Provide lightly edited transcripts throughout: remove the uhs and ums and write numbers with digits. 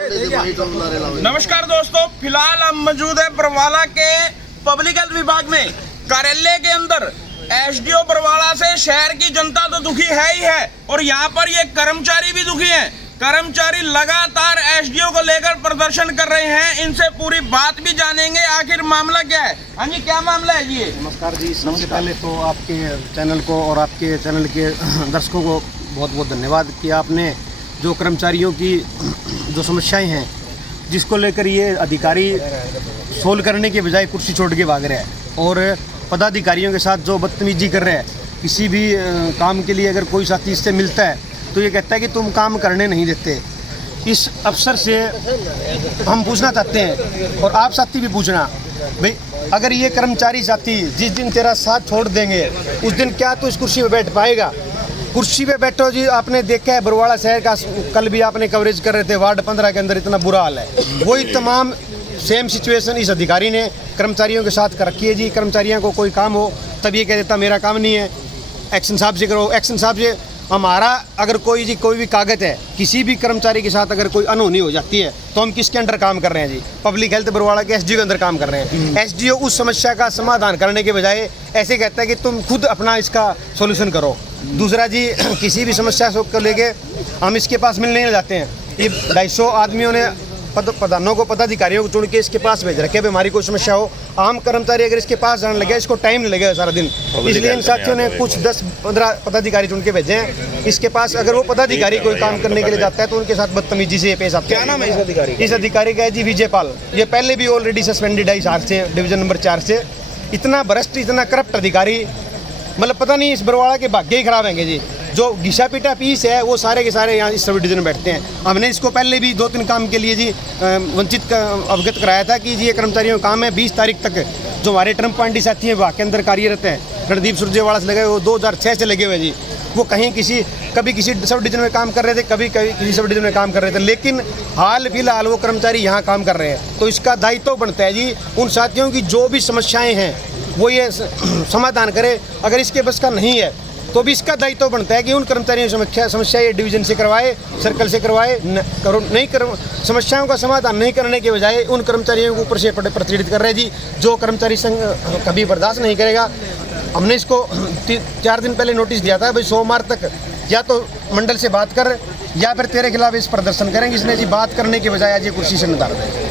नमस्कार दोस्तों, फिलहाल हम मौजूद है बरवाला के पब्लिक हेल्थ विभाग में। कार्यालय के अंदर एसडीओ बरवाला से शहर की जनता तो दुखी है ही है और यहाँ पर ये कर्मचारी भी दुखी हैं। कर्मचारी लगातार एसडीओ को लेकर प्रदर्शन कर रहे हैं। इनसे पूरी बात भी जानेंगे, आखिर मामला क्या है। हाँ जी, क्या मामला है जी? नमस्कार जी। सबसे पहले तो आपके चैनल को और आपके चैनल के दर्शकों को बहुत बहुत धन्यवाद कि आपने जो कर्मचारियों की जो समस्याएं हैं जिसको लेकर ये अधिकारी सोल्व करने के बजाय कुर्सी छोड़ के भाग रहे हैं और पदाधिकारियों के साथ जो बदतमीजी कर रहे हैं। किसी भी काम के लिए अगर कोई साथी इससे मिलता है तो ये कहता है कि तुम काम करने नहीं देते। इस अफसर से हम पूछना चाहते हैं और आप साथी भी पूछना, भाई अगर ये कर्मचारी साथी जिस दिन तेरा साथ छोड़ देंगे उस दिन क्या तो इस कुर्सी पे बैठ पाएगा? कुर्सी पे बैठो जी। आपने देखा है बरवाला शहर का, कल भी आपने कवरेज कर रहे थे, वार्ड 15 के अंदर इतना बुरा हाल है। वही तमाम सेम सिचुएशन इस अधिकारी ने कर्मचारियों के साथ कर रखी है जी। कर्मचारियों को कोई काम हो तब ये कह देता मेरा काम नहीं है, एक्शन साहब से करो। एक्शन साहब से हमारा अगर कोई भी कागज है किसी भी कर्मचारी के साथ अगर कोई अनहोनी हो जाती है तो हम किसके अंडर काम कर रहे हैं जी? पब्लिक हेल्थ बरवाला के एसडीओ के अंदर काम कर रहे हैं। एसडीओ उस समस्या का समाधान करने के बजाय ऐसे कहता है कि तुम खुद अपना इसका सॉल्यूशन करो। दूसरा जी, किसी भी समस्या को लेके हम इसके पास मिलने नहीं जाते हैं। ये 250 आदमियों ने प्रधानों को पदाधिकारियों को चुन के इसके पास भेज रखे। हमारी कोई समस्या हो, आम कर्मचारी अगर इसके पास जाने लगे इसको टाइम नहीं लगेगा सारा दिन। इसलिए इन साथियों ने कुछ 10-15 पदाधिकारी चुन के भेजे हैं इसके पास। अगर वो पदाधिकारी कोई काम करने के लिए जाता है तो उनके साथ बदतमीजी से पेश आता है। क्या नाम है इस अधिकारी? इस अधिकारी का है जी विजय पाल। ये पहले भी ऑलरेडी सस्पेंडेड है इस हार से, डिवीजन नंबर 4 से। इतना भ्रष्ट, इतना करप्ट अधिकारी, मतलब पता नहीं इस बरवाला के भाग्य ही खराब हैंगे जी। जो घिसा पीटा पीस है वो सारे के सारे यहाँ इस सब डिवीजन में बैठते हैं। हमने इसको पहले भी 2-3 काम के लिए जी वंचित का अवगत कराया था कि जी ये कर्मचारियों का काम है। 20 तारीख तक जो हमारे ट्रम्प पार्टी साथी हैं विभाग के अंदर कार्यरत हैं, रणदीप सुरजेवाला से लगे, वो 2006 से लगे हुए जी। वो कहीं कभी किसी सब डिवीजन में काम कर रहे थे, कभी किसी सब डिवीजन में काम कर रहे थे, लेकिन हाल फिलहाल वो कर्मचारी यहाँ काम कर रहे हैं। तो इसका दायित्व बनता है जी उन साथियों की जो भी समस्याएँ हैं वो ये समाधान करे। अगर इसके बस का नहीं है तो भी इसका दायित्व बनता है कि उन कर्मचारियों की समस्या ये डिवीजन से करवाए, सर्कल से करवाए। समस्याओं का समाधान नहीं करने के बजाय उन कर्मचारियों को ऊपर से प्रतिनिधित कर रहे हैं जी। जो कर्मचारी संघ कभी बर्दाश्त नहीं करेगा। हमने इसको 4 दिन पहले नोटिस दिया था, भाई सोमवार तक या तो मंडल से बात कर या फिर तेरे खिलाफ इस प्रदर्शन करेंगे। इसने जी बात करने के बजाय आज ये कुर्सी से निकाल रहे हैं।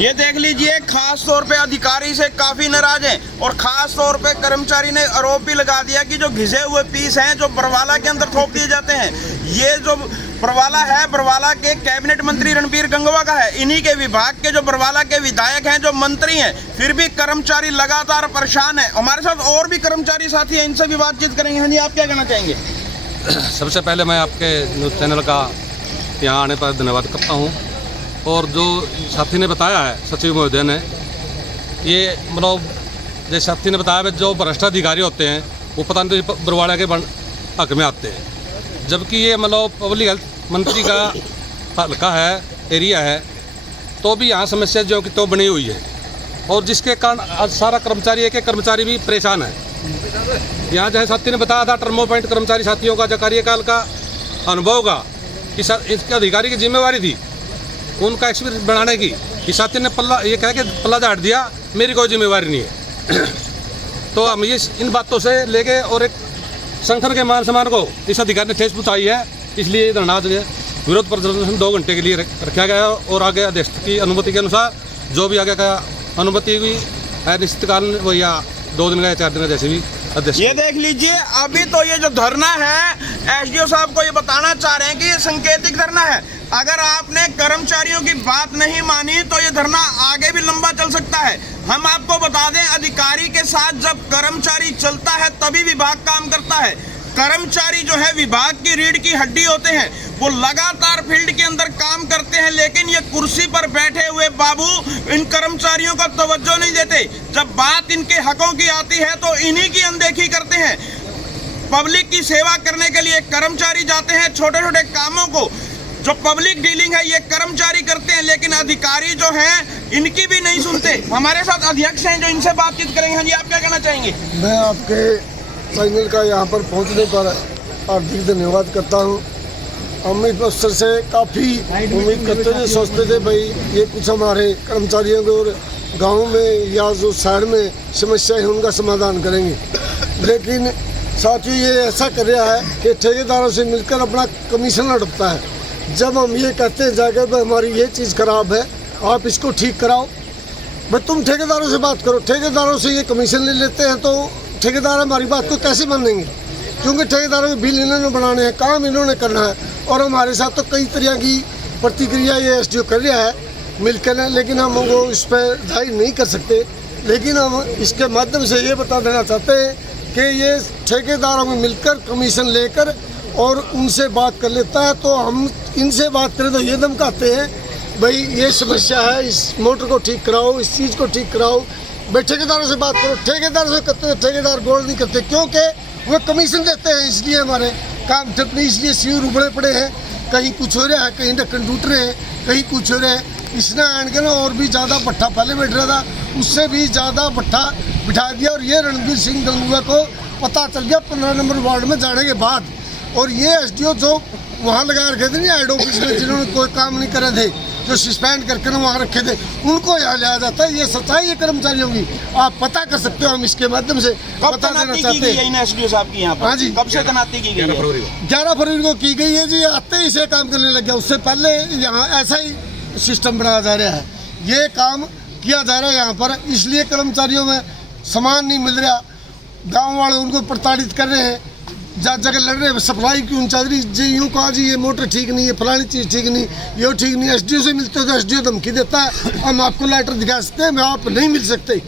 ये देख लीजिए, खास तौर पे अधिकारी से काफी नाराज हैं और खास तौर पे कर्मचारी ने आरोप भी लगा दिया कि जो घिसे हुए पीस हैं जो बरवाला के अंदर थोप दिए जाते हैं, ये जो बरवाला है, बरवाला के कैबिनेट मंत्री रणबीर गंगवा का है। इन्हीं के विभाग के जो बरवाला के विधायक हैं, जो मंत्री हैं, फिर भी कर्मचारी लगातार परेशान है। हमारे साथ और भी कर्मचारी साथी हैं, इनसे भी बातचीत करेंगे। हाँ जी, आप क्या कहना चाहेंगे? सबसे पहले मैं आपके न्यूज़ चैनल का यहाँ आने पर धन्यवाद करता हूँ। और जो साथी ने बताया है, सचिव महोदय ने, ये मतलब जैसे साथी ने बताया जो भ्रष्ट अधिकारी होते हैं वो पता नहीं बरवाला के हक में आते हैं, जबकि ये मतलब पब्लिक हेल्थ मंत्री का हल्का है, एरिया है, तो भी यहाँ समस्या जो कि तो बनी हुई है। और जिसके कारण आज सारा कर्मचारी, एक कर्मचारी भी परेशान है। यहाँ जैसे साथी ने बताया था टर्मो पॉइंट कर्मचारी साथियों का जो कार्यकाल का अनुभव का कि इसके अधिकारी की जिम्मेवारी थी उनका एक्सपीरियंस बढ़ाने की। इस साथी ने ये कह के पल्ला झाड़ दिया, मेरी कोई जिम्मेवारी नहीं है। तो हम ये इन बातों से लेके और एक संगठन के मान सम्मान को इस अधिकारी ने ठेस पहुँचाई है। इसलिए धरना विरोध प्रदर्शन 2 घंटे के लिए रखा गया और आगे अध्यक्ष की अनुमति के अनुसार जो भी आगे का अनुमति हुई निश्चित काल वो या 2 दिन का या 4 दिन का जैसे भी अध्यक्ष। ये देख लीजिए, अभी तो ये जो धरना है एसडीओ साहब को ये बताना चाह रहे हैं कि ये सांकेतिक धरना है। अगर आपने कर्मचारियों की बात नहीं मानी तो ये धरना आगे भी लंबा चल सकता है। हम आपको बता दें, अधिकारी के साथ जब कर्मचारी चलता है तभी विभाग काम करता है। कर्मचारी जो है विभाग की रीढ़ की हड्डी होते हैं, वो लगातार फील्ड के अंदर काम करते हैं, लेकिन ये कुर्सी पर बैठे हुए बाबू इन कर्मचारियों को तवज्जो नहीं देते। जब बात इनके हकों की आती है तो इन्हीं की अनदेखी करते हैं। पब्लिक की सेवा करने के लिए कर्मचारी जाते हैं, छोटे छोटे कामों को जो पब्लिक डीलिंग है ये कर्मचारी करते हैं, लेकिन अधिकारी जो हैं इनकी भी नहीं सुनते। हमारे साथ अध्यक्ष हैं जो इनसे बातचीत करेंगे। हाँ जी, आप क्या कहना चाहेंगे? मैं आपके चैनल का यहाँ पर पहुँचने पर हार्दिक धन्यवाद करता हूँ। हम इस अफसर से काफ़ी उम्मीद करते थे, सोचते थे भाई ये कुछ हमारे कर्मचारियों को और गाँव में या जो शहर में समस्याएं हैं उनका समाधान करेंगे। लेकिन साथियों ये ऐसा कर रहा है कि ठेकेदारों से मिलकर अपना कमीशन हड़पता है। जब हम ये कहते हैं जाकर भाई हमारी ये चीज़ खराब है, आप इसको ठीक कराओ, भाई तुम ठेकेदारों से बात करो। ठेकेदारों से ये कमीशन ले लेते हैं तो ठेकेदार हमारी बात को कैसे मानेंगे, क्योंकि ठेकेदारों के बिल इन्होंने बनाने हैं, काम इन्होंने करना है। और हमारे साथ तो कई तरह की प्रतिक्रिया ये एसडीओ कर रहा है मिलकर, लेकिन हम वो इस पर जाहिर नहीं कर सकते। लेकिन हम इसके माध्यम से ये बता देना चाहते हैं कि ये ठेकेदारों में मिलकर कमीशन लेकर और उनसे बात कर लेता है, तो हम इनसे बात करें तो ये धमकाते हैं भाई ये समस्या है, इस मोटर को ठीक कराओ, इस चीज़ को ठीक कराओ। भाई ठेकेदारों से बात करो, ठेकेदारों से करते ठेकेदार गौर नहीं करते, क्योंकि वो कमीशन देते हैं। इसलिए हमारे काम ठप्पी, इसलिए सीवर उबड़े पड़े हैं। कहीं कुछ हो रहा है, कहीं ढक्कन टूट रहे हैं, कहीं कुछ हो रहा है। इसने आन के ना और भी ज़्यादा भट्ठा पहले बैठ रहा था, उससे भी ज़्यादा भट्ठा बिठा दिया। और ये रणबीर सिंह गंगुआ को पता चल गया 15 नंबर वार्ड में जाने के बाद। और ये एसडीओ जो वहाँ लगा रखे थे ना हेड ऑफिस में, जिन्होंने कोई काम नहीं करे थे, जो सस्पेंड करके वहाँ रखे थे, उनको यहाँ लिया जाता है। ये सच्चाई है कर्मचारियों की, आप पता कर सकते हो। हम इसके माध्यम से बता देना चाहते हैं। एसडीओ साहब की यहाँ पर हाँ जी, कब से तैनाती की गई है? 11 फरवरी को की गई है जी। आते ही इसे काम करने लग गया, उससे पहले यहाँ ऐसा ही सिस्टम बनाया जा रहा है। ये काम किया जा रहा है यहाँ पर, इसलिए कर्मचारियों में सामान नहीं मिल रहा। गाँव वाले उनको प्रताड़ित कर रहे हैं, जगह लड़ रहे हैं। सप्लाई क्यों चल रही जी, यूँ कहा जी ये मोटर ठीक नहीं है, फलानी चीज़ ठीक नहीं, ये ठीक नहीं। एसडीओ से मिलते हो तो एसडीओ धमकी देता है, हम आपको लेटर दिखा सकते हैं, आप नहीं मिल सकते।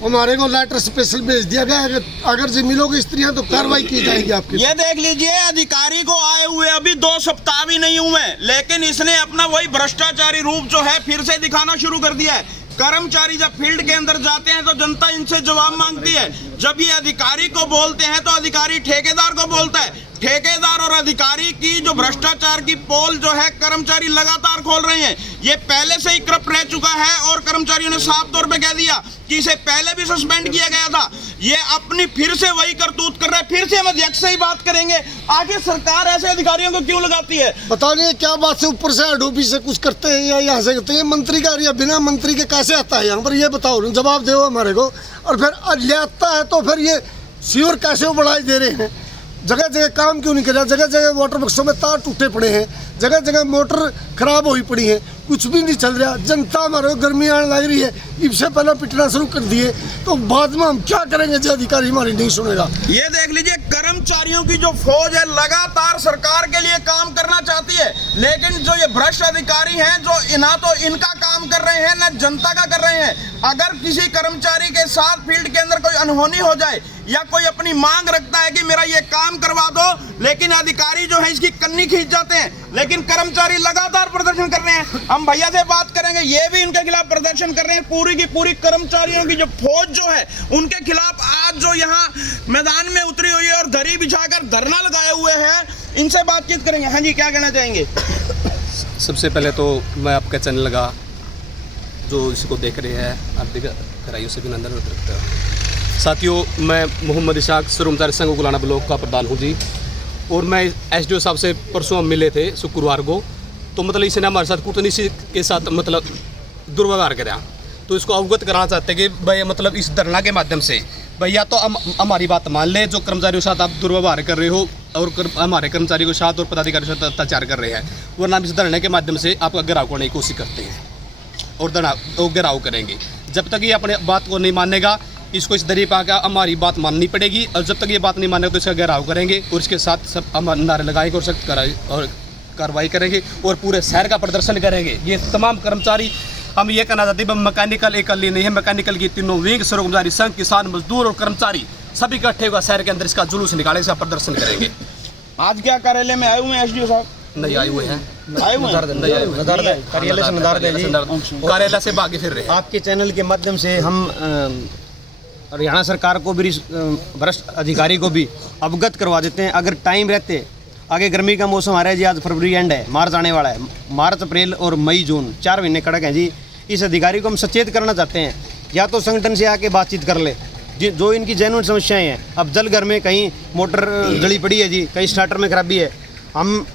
हमारे को लेटर स्पेशल भेज दिया गया, अगर जी मिलोगे स्त्रियाँ तो कार्रवाई की जाएगी आपकी। ये देख लीजिए, अधिकारी को आए हुए अभी 2 सप्ताह भी नहीं हुए, लेकिन इसने अपना वही भ्रष्टाचारी रूप जो है फिर से दिखाना शुरू कर दिया है। कर्मचारी जब फील्ड के अंदर जाते हैं तो जनता इनसे जवाब मांगती है। जब ये अधिकारी को बोलते हैं तो अधिकारी ठेकेदार को बोलता है। ठेकेदार और अधिकारी की जो भ्रष्टाचार की पोल जो है कर्मचारी लगातार खोल रहे हैं। ये पहले से ही करप्ट रह चुका है और कर्मचारियों ने साफ तौर पे कह दिया कि इसे पहले भी सस्पेंड किया गया था। ये अपनी फिर से वही करतूत कर रहा है। फिर से हम अध्यक्ष से ही बात करेंगे, आखिर सरकार ऐसे अधिकारियों को क्यों लगाती है? बता नहीं क्या बात से ऊपर से हेड से कुछ करते हैं या यहाँ से करते हैं। मंत्री का या बिना मंत्री के कैसे आता है यहाँ पर, ये बताओ, जवाब दो हमारे को। और फिर ले आता है तो फिर ये सीवर कैसे वो बढ़ाई दे रहे हैं? जगह जगह काम क्यों नहीं कर रहा? जगह जगह वाटर बक्सों में तार टूटे पड़े हैं, जगह जगह मोटर खराब हुई पड़ी है, कुछ भी नहीं चल रहा। जनता हमारे गर्मी आने लग रही है, इससे पहले पिटना शुरू कर दिए, तो बाद में हम क्या करेंगे जो अधिकारी हमारी नहीं सुनेगा? ये देख लीजिए, कर्मचारियों की जो फौज है लगातार सरकार के लिए काम करना चाहती है, लेकिन जो ये भ्रष्ट अधिकारी हैं जो ना तो इनका काम कर रहे हैं ना जनता का कर रहे हैं। अगर किसी कर्मचारी के साथ फील्ड के अंदर कोई अनहोनी हो जाए या कोई अपनी मांग रखता है कि मेरा ये काम करवा दो, लेकिन अधिकारी जो है इसकी कन्नी खींच जाते हैं, लेकिन कर्मचारी लगातार प्रदर्शन कर रहे हैं। हम भैया से बात करेंगे, ये भी इनके खिलाफ प्रदर्शन कर रहे हैं। पूरी की पूरी कर्मचारियों की जो फौज जो है उनके खिलाफ आज जो यहाँ मैदान में उतरी हुई है और दरी बिछाकर धरना लगाए हुए हैं, इनसे बातचीत करेंगे। हाँ जी, क्या कहना चाहेंगे? सबसे पहले तो मैं आपका चैनल लगा जो इसको देख रहे हैं हार्दिक खराइयों से अभिनंदन रखता हूँ। साथियों, मैं मोहम्मद इशाक कर्मचारी संघ गुलाना ब्लॉक का प्रधान हूँ जी। और मैं एसडीओ साहब से परसों हम मिले थे शुक्रवार को, तो मतलब इसने हमारे साथ कूटनीति के साथ मतलब दुर्व्यवहार कराया। तो इसको अवगत कराना चाहते हैं कि भाई मतलब इस धरना के माध्यम से भैया तो हमारी बात मान ले, जो कर्मचारियों के साथ आप दुर्व्यवहार कर रहे हो और हमारे कर्मचारियों के साथ और पदाधिकारियों के साथ अत्याचार कर रहे हैं, वरना इस धरने के माध्यम से आपका घेराव करने की कोशिश करते हैं और घेराव करेंगे। जब तक ये अपने बात को नहीं मानेगा, इसको इस दरी पर आकर हमारी बात माननी पड़ेगी, और जब तक ये बात नहीं मानेगा तो इसका घेराव करेंगे और इसके साथ सब हम नारे लगाएंगे और सख्त कार्रवाई करेंगे और पूरे शहर का प्रदर्शन करेंगे। ये तमाम कर्मचारी, हम ये कहना चाहते हैं मैकेनिकल एकली नहीं है, मैकेनिकल की तीनों विंग, श्रम कर्मचारी संघ, किसान मजदूर और कर्मचारी सभी इकट्ठे हुआ शहर के अंदर इसका जुलूस निकाले, इसका प्रदर्शन करेंगे। आज क्या कार्यालय में आए हुए हैं एसडीओ साहब? नहीं आए हुए हैं, आए हुए हैं कार्यालय से नदारद है जी। कार्यालय से भागे फिर रहे हैं। आपके चैनल के माध्यम से हम हरियाणा सरकार को भी, भ्रष्ट अधिकारी को भी अवगत करवा देते हैं। अगर टाइम रहते, आगे गर्मी का मौसम आ रहा है जी, आज फरवरी एंड है, मार्च आने वाला है, मार्च अप्रैल और मई जून 4 महीने कड़क हैं जी। इस अधिकारी को हम सचेत करना चाहते हैं, या तो संगठन से आके बातचीत कर ले, जो इनकी जेन्युइन समस्याएं हैं। अब जल घर में कहीं मोटर जली पड़ी है जी, कहीं स्टार्टर में खराबी है, हम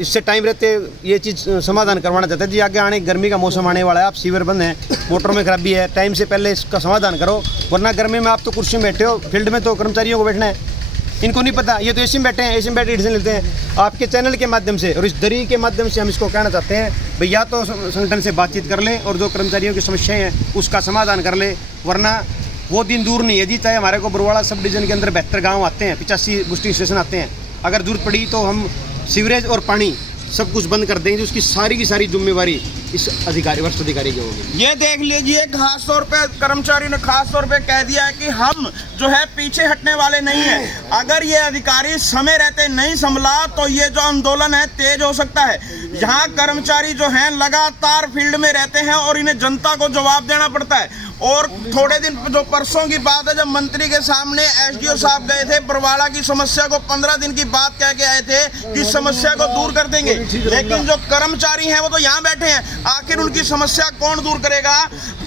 इससे टाइम रहते ये चीज़ समाधान करवाना चाहते हैं जी। आगे आने गर्मी का मौसम आने वाला है, आप सीवर बंद हैं, मोटर में खराबी है, टाइम से पहले इसका समाधान करो, वरना गर्मी में आप तो कुर्सी में बैठे हो, फील्ड में तो कर्मचारियों को बैठना है, इनको नहीं पता, ये तो एसी में बैठे हैं, एसी में बैठे डिसीजन लेते हैं। आपके चैनल के माध्यम से और इस दरी के माध्यम से हम इसको कहना चाहते हैं भाई, या तो संगठन से बातचीत कर लें और जो कर्मचारियों की समस्याएं हैं उसका समाधान कर ले, वरना वो दिन दूर नहीं है जी। चाहे हमारे को बरवाड़ा सब डिवीजन के अंदर 72 गाँव आते हैं, 85 बूस्टिंग स्टेशन आते हैं, अगर जरूरत पड़ी तो हम सीवरेज और पानी सब कुछ बंद कर देंगे, उसकी सारी की सारी जिम्मेवारी इस अधिकारी वरिष्ठ अधिकारी की होगी। ये देख लीजिए, खास तौर पे कर्मचारी ने खास तौर पे कह दिया है कि हम जो है पीछे हटने वाले नहीं है। अगर ये अधिकारी समय रहते नहीं संभला तो ये जो आंदोलन है तेज हो सकता है। यहाँ कर्मचारी जो हैं लगातार फील्ड में रहते हैं और इन्हें जनता को जवाब देना पड़ता है। और थोड़े दिन जो परसों की बात है, जब मंत्री के सामने एसडीओ साहब गए थे, बरवाड़ा की समस्या को 15 दिन की बात कह के आए थे कि समस्या को दूर कर देंगे, लेकिन जो कर्मचारी हैं वो तो यहाँ बैठे हैं। आखिर उनकी समस्या कौन दूर करेगा?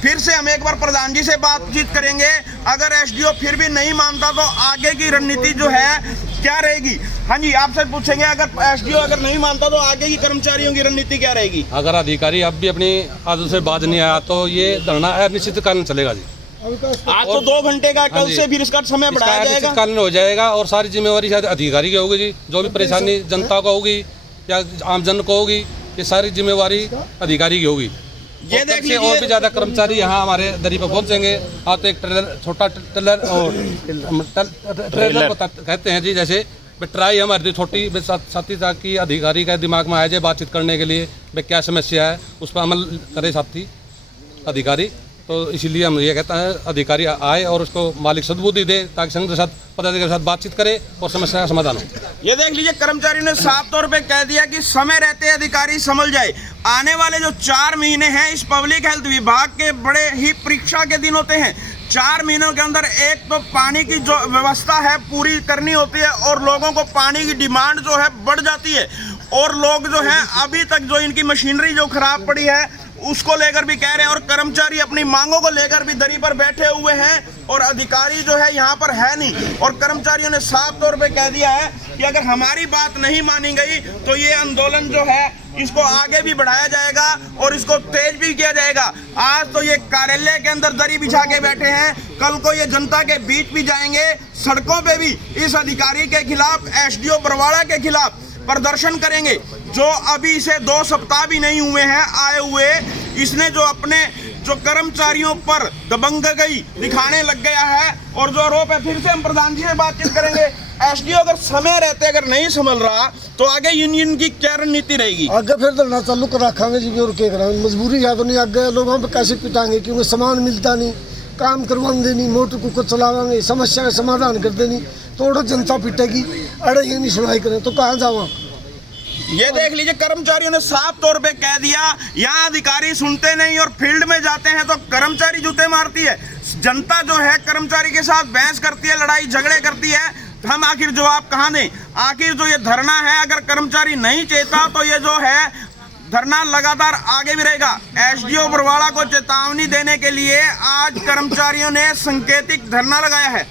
फिर से हम एक बार प्रधान जी से बातचीत करेंगे। अगर एसडीओ फिर भी नहीं मानता तो आगे की रणनीति जो है क्या रहेगी? हाँ जी, आपसे पूछेंगे, अगर एसडीओ अगर नहीं मानता तो आगे की कर्मचारियों की रणनीति क्या रहेगी? अगर अधिकारी अब भी अपनी आदत से बाज नहीं आया तो ये धरना अनिश्चितकालीन चलेगा जी। आज तो 2 घंटे का, कल से फिर इसका समय बढ़ाया जाएगा, अनिश्चितकालीन हो जाएगा और सारी जिम्मेवारी शायद अधिकारी की होगी जी। जो भी परेशानी जनता को होगी या आम जन को होगी, ये सारी जिम्मेवारी अधिकारी की होगी। ये देख लीजिए, और भी ज्यादा कर्मचारी यहाँ हमारे दरी पर पहुंचेंगे। आप तो एक ट्रेलर, छोटा ट्रेलर और ट्रेलर कहते हैं जी, जैसे ट्राई हमारी छोटी साथी, ताकि अधिकारी का दिमाग में आ जाए बातचीत करने के लिए भाई क्या समस्या है, उस पर अमल करे साथी अधिकारी। तो इसीलिए हम ये कहते हैं अधिकारी आए और उसको मालिक सद्बुद्धि दे, ताकि संघ के साथ पदाधिकारी के साथ बातचीत करे और समस्या का समाधान हो। ये देख लीजिए, कर्मचारी ने साफ तौर पे कह दिया कि समय रहते अधिकारी समझ जाए। आने वाले जो 4 महीने हैं इस पब्लिक हेल्थ विभाग के बड़े ही परीक्षा के दिन होते हैं। 4 महीनों के अंदर एक तो पानी की जो व्यवस्था है पूरी करनी होती है और लोगों को पानी की डिमांड जो है बढ़ जाती है। और लोग जो हैं अभी तक जो इनकी मशीनरी जो खराब पड़ी है उसको लेकर भी कह रहे हैं, और कर्मचारी अपनी मांगों को लेकर भी दरी पर बैठे हुए हैं और अधिकारी जो है यहाँ पर है नहीं। और कर्मचारियों ने साफ तौर पे कह दिया है कि अगर हमारी बात नहीं मानी गई तो ये आंदोलन जो है इसको आगे भी बढ़ाया जाएगा और इसको तेज भी किया जाएगा। आज तो ये कार्यालय के अंदर दरी बिछा के बैठे हैं, कल को ये जनता के बीच भी जाएंगे, सड़कों पे भी इस अधिकारी के खिलाफ, एसडीओ बरवाड़ा के खिलाफ प्रदर्शन करेंगे। जो अभी से 2 सप्ताह भी नहीं हुए हैं आए हुए, इसने जो अपने जो कर्मचारियों पर दबंगई दिखाने लग गया है और जो आरोप है, फिर से हम प्रधान जी से बातचीत करेंगे। एसडीओ अगर समय रहते अगर नहीं संभल रहा तो आगे यूनियन की क्या रणनीति रहेगी? आगे फिर धरना चालू कर रखांगे जी, और क्या करेंगे, मजबूरी है तो नहीं, आगे लोगों पे कैसे पिटाएंगे, क्योंकि सामान मिलता नहीं, काम करवाएंगे नहीं, मोटर को चलावाएंगे, समस्या का समाधान कर देनी, तो जनता पिटेगी। अरे ये नहीं सुनाई करें तो कहाँ जावा? ये देख लीजिए, कर्मचारियों ने साफ तौर पे कह दिया, यहाँ अधिकारी सुनते नहीं और फील्ड में जाते हैं तो कर्मचारी जूते मारती है। जनता जो है कर्मचारी के साथ बहस करती है, लड़ाई झगड़े करती है, हम आखिर जवाब कहाँ दें? आखिर जो ये धरना है, अगर कर्मचारी नहीं चेता तो ये जो है धरना लगातार आगे भी रहेगा। एसडीओ बरवाड़ा को चेतावनी देने के लिए आज कर्मचारियों ने सांकेतिक धरना लगाया है।